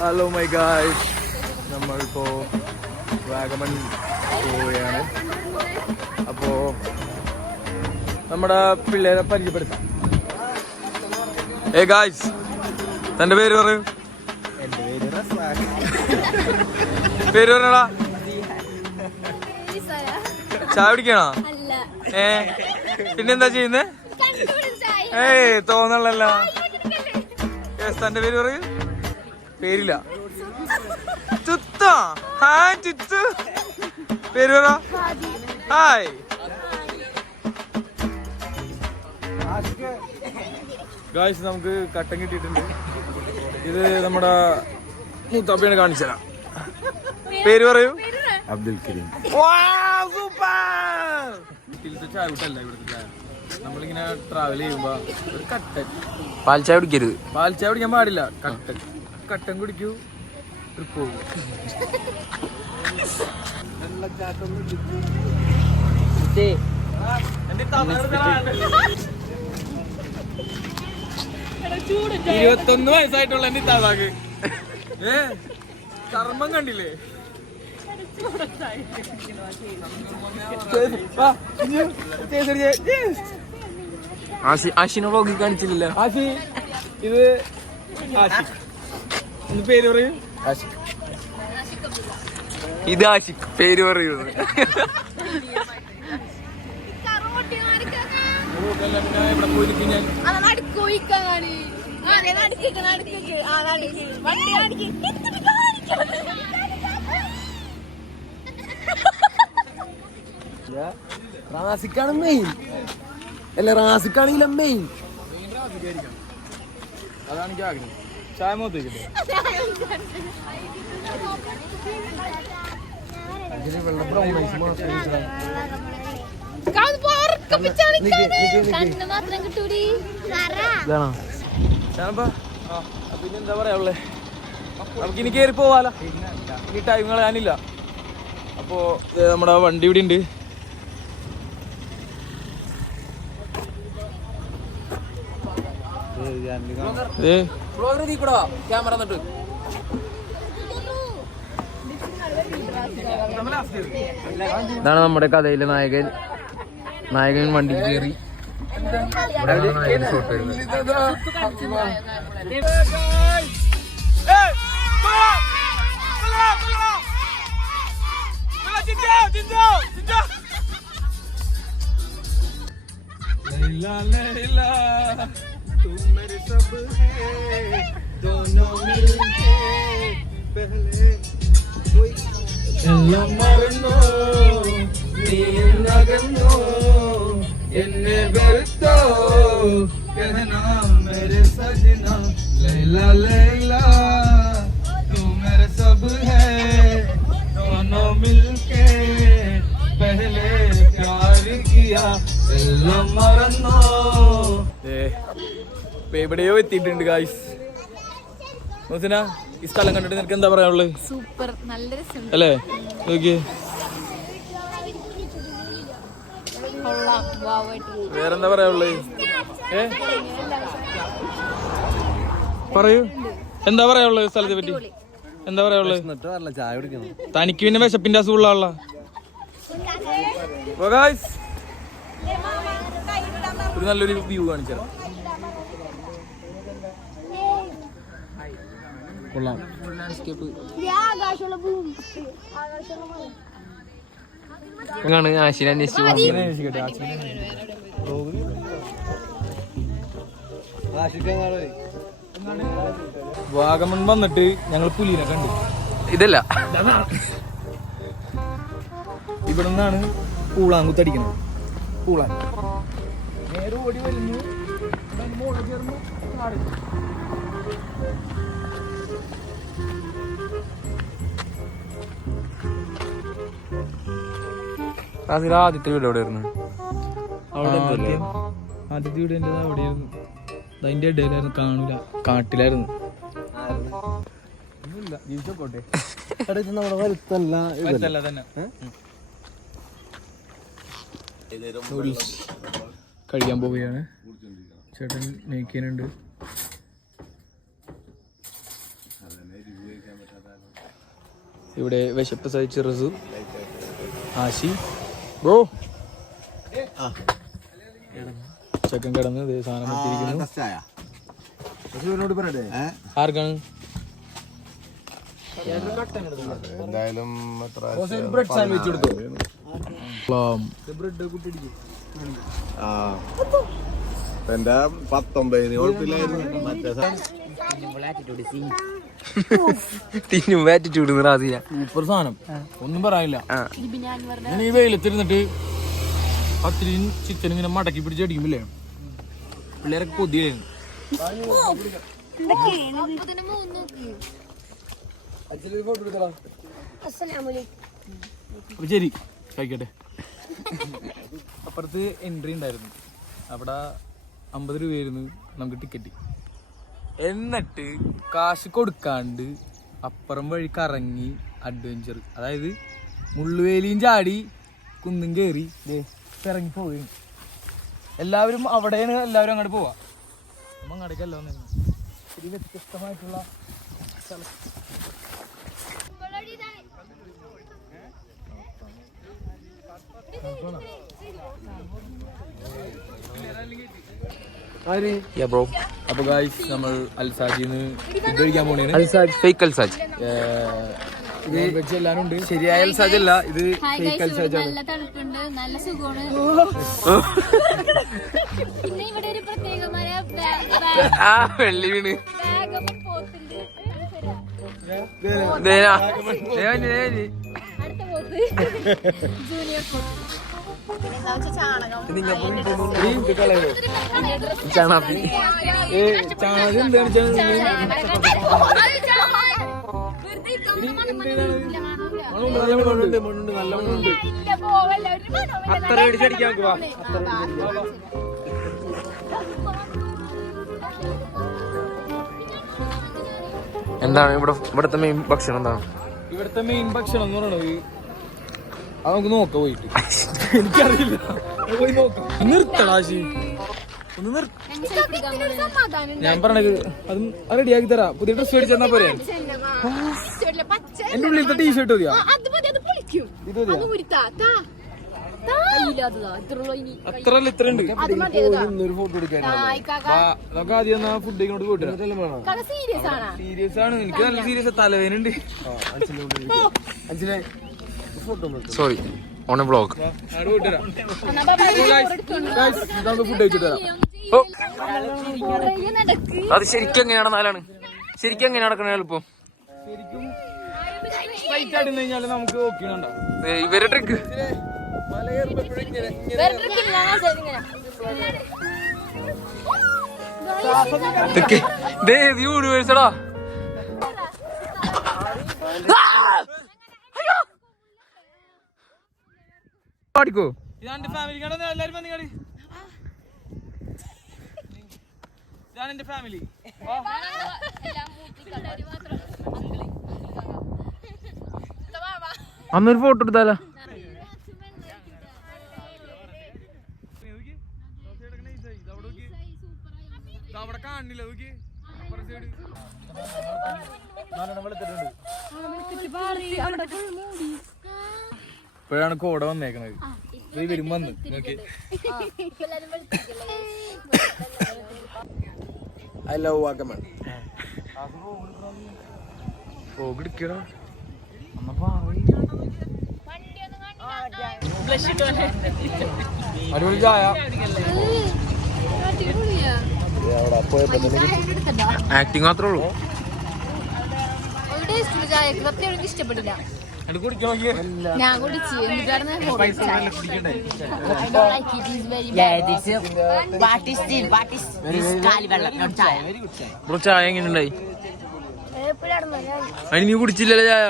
Hello my guys, നമ്മളിപ്പോ വാഗമൺ പോവുകയാണ്. അപ്പോ നമ്മുടെ പിള്ളേരെ പരിചയപ്പെടുത്താം. ഏ ഗായ്സ്, തന്റെ പേര് പറയൂ. എന്റെ പേര് റസാഖ്. പേര് പറഞ്ഞടാ. ചായ കുടിക്കണോ? പിന്നെന്താ ചെയ്യുന്നേ? ഏയ് തോന്നണല്ലോ. തന്റെ പേര് പറയൂ. പേരില്ല. ചുത്താ. ഹായ് ചുച്ചു. പേര് പറ. ഹായ്. ഗായ്സ്, നമുക്ക് കട്ടൻ കിട്ടിയിട്ടുണ്ട്. ഇത് നമ്മുടെ മൂത്താപ്പയാണ് കാണിച്ചു തരാം. പേര് പറയൂ. അബ്ദുൽ കരീം. ചായ കൂട്ടല്ല ഇവിടുത്തെ ചായ. നമ്മളിങ്ങനെ ട്രാവൽ ചെയ്യുമ്പോ ഒരു കട്ടൻ. പാൽ ചായ കുടിക്കരുത്. പാൽ ചായ കുടിക്കാൻ പാടില്ല. കട്ടൻ കട്ടൻ കുടിക്കൂ, ട്രിപ്പ് പോകും. ഇരുപത്തൊന്ന് വയസ്സായിട്ടുള്ള എന്റെ താതാക്ക് കർമ്മം കണ്ടില്ലേ? ആഷിനെ വ്ളോഗിൽ കാണിച്ചില്ലല്ലോ. ആഷി, ഇത് ആഷിഖ്. ഒന്ന് പേര് പറയൂ. ആഷിഖ്. ഇത് ആഷിഖ്. പേര് പറയൂ. ഇവിടെ പോയിരിക്കും ഞാൻ. റാസിക്കാണ് മെയിൻ. അല്ല, റാസിക്കാണെങ്കില മെയിൻ. അതാണ് എനിക്ക് ആഗ്രഹം. ചായ മോത്തേക്കില്ലേ? പിന്നെന്താ പറയാ, നമുക്കിനി കയറി പോവാലോ. ഇനി ടൈം കളയാനില്ല. അപ്പോ നമ്മുടെ വണ്ടി ഇവിടെ ഉണ്ട്. ഇതാണ് നമ്മുടെ കഥയിലെ നായകൻ. നായകൻ വണ്ടി കയറി. लैला लैला तुम मेरे सब है, दोनों मिलके पहले कोई എല്ലാം മറന്നോ, നീ നകന്നോ, എന്നെ വെറുത്തോ, कहना मेरे सजना, लैला लैला तुम मेरे सब है, दोनों मिलके पहले प्यार किया, എല്ലാം മറന്നോ. എവിടെയോ എത്തിയിട്ടുണ്ട് ഗായ്സ്. മുസിന, ഈ സ്ഥലം കണ്ടിട്ട് നിനക്ക് എന്താ പറയാനുള്ളത്? സൂപ്പർ, നല്ല രസം അല്ലേ? നോക്കിയേ. വേറെന്താ പറയാനുള്ളത്? പറയൂ, എന്താ പറയാനുള്ളത് സ്ഥലത്തെ പറ്റി? എന്താ പറയാനുള്ളത്? ചായ കുടിക്കണം. തനിക്ക് പിന്നെ വിശപ്പിന്റെ അസുഖമുള്ള ഒരു നല്ലൊരു വ്യൂ കാണിച്ചു തരാം. കൊള്ളാം. ആശിനെ അന്വേഷിച്ചു. വാഗമൺ വന്നിട്ട് ഞങ്ങൾ പുലിനെ കണ്ടു. ഇതല്ല, ഇവിടെ നിന്നാണ് പൂളാങ്കുത്തടിക്കുന്നത്. പൂളാൻ നേരെ ഓടി വരുന്നു. ആദ്യത്തെ വീട് എവിടെയായിരുന്നു? ആദ്യത്തെ വീട് എൻ്റെ അവിടെയായിരുന്നു. അതിന്റെ ഇടയിലായിരുന്നു. കാണൂല, കാട്ടിലായിരുന്നു. ഒന്നുമില്ല, ജീവിച്ചോട്ടെ. നമ്മുടെ വരുത്തല്ല തന്നെ കഴിക്കാൻ പോവുകയാണ്. ചേട്ടൻ മേക്കാനുണ്ട്. ഇവിടെ വിശപ്പ് സഹിച്ച് റസു ആശി ബ്രോ ചെക്കൻ കിടന്ന് സാധനം എത്തിയിരിക്കുന്നു. ആർക്കാണ് എന്തായാലും ബ്രെഡ് സാൻഡ്വിച്ച് കൊടുത്തു. എന്റെ 19 കുഴപ്പമില്ലായിരുന്നു. സൂപ്പർ സാധനം, ഒന്നും പറയാനില്ല. ഞാൻ ഈ വെയിലത്തിരുന്നിട്ട് പത്തിരിയും ചിക്കനും ഇങ്ങനെ മടക്കി പിടിച്ച് അടിക്കുമ്പില്ലേ പിള്ളേരൊക്കെ കൊതിയായിരുന്നു. അപ്പൊ ശരി കഴിക്കട്ടെ. അപ്പുറത്ത് എൻട്രി ഉണ്ടായിരുന്നു, അവിടെ 50 രൂപയായിരുന്നു നമുക്ക് ടിക്കറ്റ്. എന്നിട്ട് കാശ് കൊടുക്കാണ്ട് അപ്പുറം വഴി കറങ്ങി അഡ്വഞ്ചർ, അതായത് മുള്ളുവേലിയും ചാടി കുന്നും കയറി ഇറങ്ങി പോയി. എല്ലാവരും അവിടെയാണ്, എല്ലാവരും അങ്ങോട്ട് പോവാ. നമ്മൾ അങ്ങോട്ടേക്കല്ല വന്നു. ഇത് വ്യത്യസ്തമായിട്ടുള്ള സ്ഥലം. അപ്പൊ ഗായ്സ് നമ്മൾ അൽസാജിന്ന് ഫുഡ് കഴിക്കാൻ പോണേണ്. അൽസാജ് ഫേക്ക് അൽസാജ്, എല്ലാം ഉണ്ട്. ശരിയായ അൽസാജ് അല്ല, ഇത് ഫേക്ക് അൽസാജ് ആണ്. നല്ല സുഖമാണ്. പിന്നെ ഇവിടെ ഒരു പ്രത്യേകമായ വെള്ളി വീണ് അടുത്ത പോത്ത് ജൂനിയർ പോത്ത്. അത്ര അടിച്ചടിക്കാൻ എന്താണ് ഇവിടുത്തെ മെയിൻ ഭക്ഷണം? എന്താണ് ഇവിടുത്തെ മെയിൻ ഭക്ഷണം എന്ന് പറയുന്നത്? അത് നമുക്ക് നോക്കാം പോയിട്ട്. എനിക്കറിയില്ല, പോയി നോക്കാം. നിർത്തടാശി, ഒന്ന് ഞാൻ പറഞ്ഞത് അതും റെഡിയാക്കി തരാം. പുതിയ ഡ്രസ് മേടിച്ചു തന്നാ പോരെ? എന്റെ ഉള്ളിലത്തെ ടീഷർട്ട് മതിയാ? ഇത് അത്രല്ല, ഇത്ര ഉണ്ട്. ഫോട്ടോ എടുക്കാൻ നമുക്ക് ആദ്യം ഫുഡ് കഴിക്കണോട്ട് പോയിട്ട് സീരിയസ് ആണ്. എനിക്ക് നല്ല സീരിയസ് തലവേനുണ്ട്. Sorry, on a vlog. Food കഴിച്ചിട്ട് തരാം. അത് ശരിക്കും എങ്ങനെയാണെന്നാലാണ്, ശരിക്കും എങ്ങനെ നടക്കണ എളുപ്പം. ശരിക്കും ഫ്ലൈറ്റ് ആടുന്ന കഴിഞ്ഞാല് നമുക്ക് ഓക്കെയാണോ ഇവരെ ട്രിക്ക്. യൂണിവേഴ്സടാ. പാടിക്കോ. ഇതാണ്ട് ഫാമിലി കണ്ടോ, എല്ലാരും വന്നു കളി. ഇതാണ് എന്റെ ഫാമിലി. അന്നൊരു ഫോട്ടോ എടുത്താലോ? അവിടെ കാണില്ല. ഇപ്പോഴാണ് കോട വന്നേക്കണത്. വരും വന്ന് നോക്കി. I love Wagaman. പോകിടിക്കടാ. അടിപൊളി ചായ. ആക്ടിങ് മാത്രമേ ഉള്ളൂ. ഇഷ്ടപ്പെട്ടില്ല. ഞാൻ കുടിച്ചു. ചായ എങ്ങനെയുണ്ടായി? അതിന് നീ കുടിച്ചില്ലല്ലോ ചായ?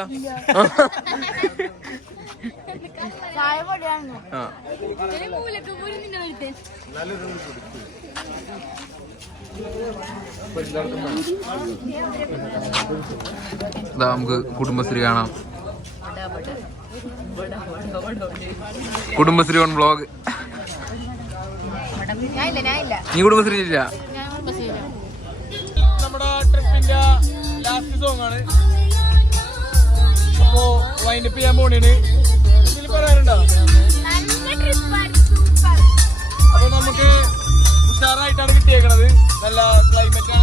നമുക്ക് കുടുംബശ്രീ കാണാം. Kudumbashree on vlog. നീ കുടുംബശ്രീ ഇല്ല? നമ്മുടെ ട്രിപ്പിന്റെ ലാസ്റ്റ് സോങ് ആണ്. അപ്പോ വൈൻഡപ്പ് ചെയ്യാൻ പോണേന്. ഇതിൽ പറയാനുണ്ടോ? അപ്പൊ നമുക്ക് ഉഷാറായിട്ടാണ് കിട്ടിയേക്കണത്. നല്ല ക്ലൈമറ്റ് ആണ്.